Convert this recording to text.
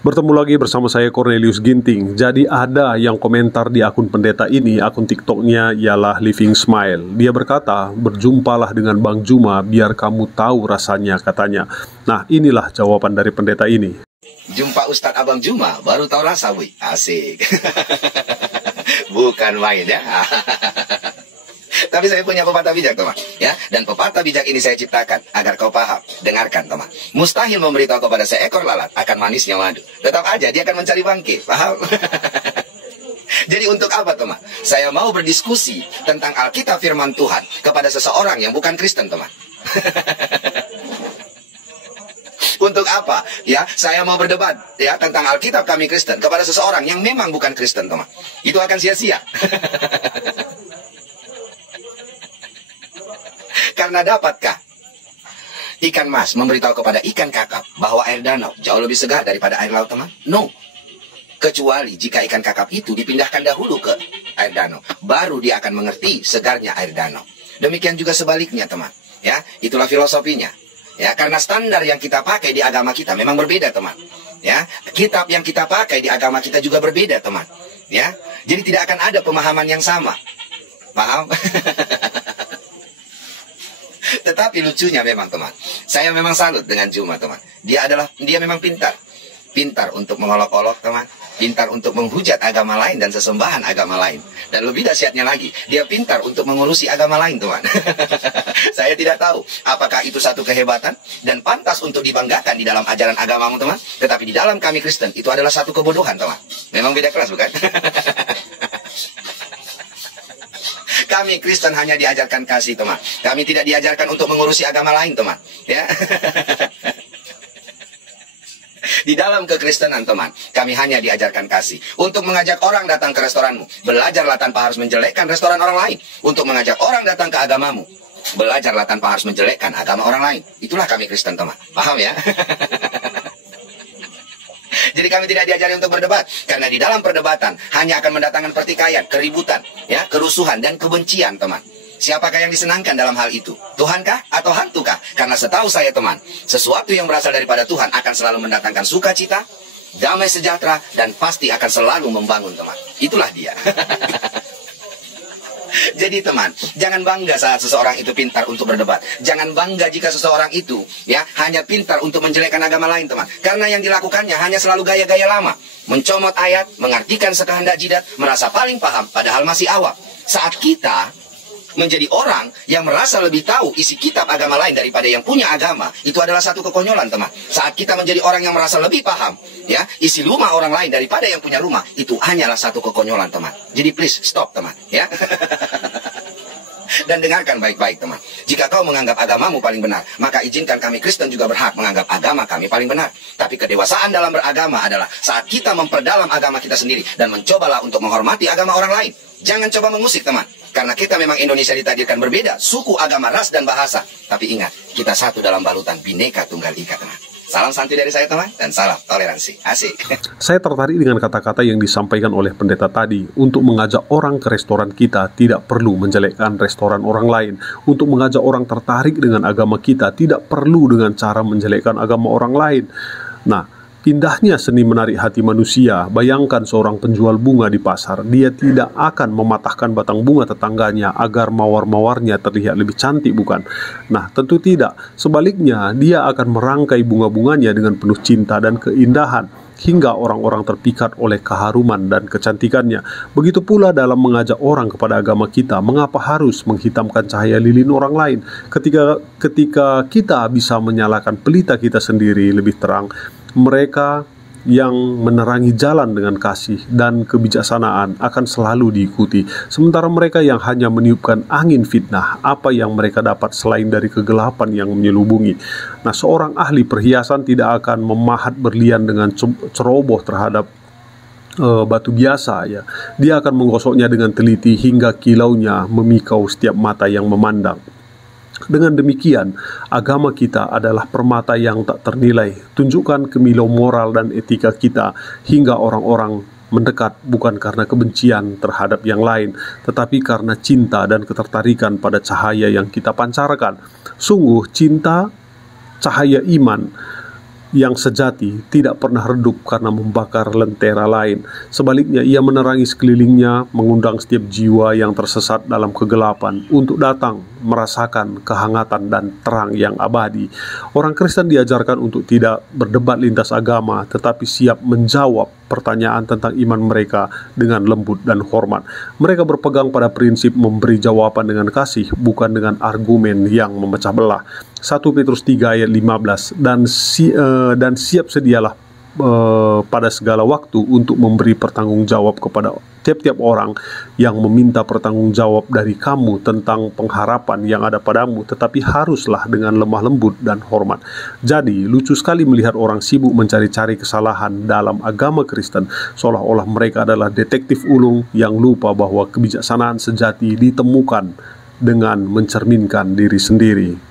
Bertemu lagi bersama saya Cornelius Ginting. Jadi ada yang komentar di akun pendeta ini, akun TikToknya ialah Living Smile. Dia berkata, berjumpalah dengan Bang Juma biar kamu tahu rasanya, katanya. Nah, inilah jawaban dari pendeta ini. Jumpa Ustadz Abang Juma, baru tahu rasa, wih. Asik. Bukan main ya. Tapi saya punya pepatah bijak, teman. Ya, dan pepatah bijak ini saya ciptakan agar kau paham. Dengarkan, teman. Mustahil memberitahu kepada seekor lalat akan manisnya madu. Tetap aja dia akan mencari bangke. Paham? Jadi untuk apa, teman? Saya mau berdiskusi tentang Alkitab firman Tuhan kepada seseorang yang bukan Kristen, teman. Untuk apa? Ya, saya mau berdebat ya tentang Alkitab kami Kristen kepada seseorang yang memang bukan Kristen, teman. Itu akan sia-sia. Karena dapatkah ikan mas memberitahu kepada ikan kakap bahwa air danau jauh lebih segar daripada air laut, teman? No. Kecuali jika ikan kakap itu dipindahkan dahulu ke air danau, baru dia akan mengerti segarnya air danau. Demikian juga sebaliknya, teman. Ya, itulah filosofinya. Ya, karena standar yang kita pakai di agama kita memang berbeda, teman. Ya, kitab yang kita pakai di agama kita juga berbeda, teman. Ya, jadi tidak akan ada pemahaman yang sama. Paham? Tetapi lucunya memang, teman, saya memang salut dengan Juma, teman. Dia memang pintar. Pintar untuk mengolok-olok, teman. Pintar untuk menghujat agama lain dan sesembahan agama lain. Dan lebih dahsyatnya lagi, dia pintar untuk mengurusi agama lain, teman. Saya tidak tahu apakah itu satu kehebatan dan pantas untuk dibanggakan di dalam ajaran agamamu, teman. Tetapi di dalam kami Kristen, itu adalah satu kebodohan, teman. Memang beda kelas, bukan? Kami Kristen hanya diajarkan kasih, teman. Kami tidak diajarkan untuk mengurusi agama lain, teman. Ya. Di dalam kekristenan, teman, kami hanya diajarkan kasih. Untuk mengajak orang datang ke restoranmu, belajarlah tanpa harus menjelekkan restoran orang lain. Untuk mengajak orang datang ke agamamu, belajarlah tanpa harus menjelekkan agama orang lain. Itulah kami Kristen, teman. Paham ya? Jadi kami tidak diajari untuk berdebat, karena di dalam perdebatan hanya akan mendatangkan pertikaian, keributan, ya, kerusuhan dan kebencian, teman. Siapakah yang disenangkan dalam hal itu? Tuhankah atau hantukah? Karena setahu saya, teman, sesuatu yang berasal daripada Tuhan akan selalu mendatangkan sukacita, damai sejahtera, dan pasti akan selalu membangun, teman. Itulah dia. Jadi, teman, jangan bangga saat seseorang itu pintar untuk berdebat. Jangan bangga jika seseorang itu ya hanya pintar untuk menjelekkan agama lain, teman. Karena yang dilakukannya hanya selalu gaya-gaya lama. Mencomot ayat, mengartikan sekehendak jidat, merasa paling paham, padahal masih awam. Saat kita menjadi orang yang merasa lebih tahu isi kitab agama lain daripada yang punya agama, itu adalah satu kekonyolan, teman. Saat kita menjadi orang yang merasa lebih paham ya isi rumah orang lain daripada yang punya rumah, itu hanyalah satu kekonyolan, teman. Jadi please stop, teman, ya. Dan dengarkan baik-baik, teman. Jika kau menganggap agamamu paling benar, maka izinkan kami Kristen juga berhak menganggap agama kami paling benar. Tapi kedewasaan dalam beragama adalah saat kita memperdalam agama kita sendiri dan mencobalah untuk menghormati agama orang lain. Jangan coba mengusik, teman. Karena kita memang Indonesia ditakdirkan berbeda, suku, agama, ras, dan bahasa. Tapi ingat, kita satu dalam balutan Bhinneka Tunggal Ika, teman. Salam santuy dari saya, teman, dan salam toleransi. Asik. Saya tertarik dengan kata-kata yang disampaikan oleh pendeta tadi. Untuk mengajak orang ke restoran kita, tidak perlu menjelekkan restoran orang lain. Untuk mengajak orang tertarik dengan agama kita, tidak perlu dengan cara menjelekkan agama orang lain. Nah, indahnya seni menarik hati manusia. Bayangkan seorang penjual bunga di pasar. Dia tidak akan mematahkan batang bunga tetangganya agar mawar-mawarnya terlihat lebih cantik, bukan? Nah, tentu tidak. Sebaliknya, dia akan merangkai bunga-bunganya dengan penuh cinta dan keindahan, hingga orang-orang terpikat oleh keharuman dan kecantikannya. Begitu pula dalam mengajak orang kepada agama kita. Mengapa harus menghitamkan cahaya lilin orang lain ketika kita bisa menyalakan pelita kita sendiri lebih terang? Mereka yang menerangi jalan dengan kasih dan kebijaksanaan akan selalu diikuti, sementara mereka yang hanya meniupkan angin fitnah, apa yang mereka dapat selain dari kegelapan yang menyelubungi? Nah, seorang ahli perhiasan tidak akan memahat berlian dengan ceroboh terhadap batu biasa, ya. Dia akan menggosoknya dengan teliti hingga kilaunya memikau setiap mata yang memandang. Dengan demikian, agama kita adalah permata yang tak ternilai. Tunjukkan kemilau moral dan etika kita hingga orang-orang mendekat, bukan karena kebencian terhadap yang lain, tetapi karena cinta dan ketertarikan pada cahaya yang kita pancarkan. Sungguh, cinta, cahaya iman, yang sejati tidak pernah redup karena membakar lentera lain. Sebaliknya, ia menerangi sekelilingnya, mengundang setiap jiwa yang tersesat dalam kegelapan untuk datang merasakan kehangatan dan terang yang abadi. Orang Kristen diajarkan untuk tidak berdebat lintas agama, tetapi siap menjawab pertanyaan tentang iman mereka dengan lembut dan hormat. Mereka berpegang pada prinsip memberi jawaban dengan kasih, bukan dengan argumen yang memecah belah. 1 Petrus 3 ayat 15, dan siap sedialah pada segala waktu untuk memberi pertanggungjawab kepada tiap-tiap orang yang meminta pertanggungjawab dari kamu tentang pengharapan yang ada padamu, tetapi haruslah dengan lemah lembut dan hormat. Jadi, lucu sekali melihat orang sibuk mencari-cari kesalahan dalam agama Kristen, seolah-olah mereka adalah detektif ulung yang lupa bahwa kebijaksanaan sejati ditemukan dengan mencerminkan diri sendiri.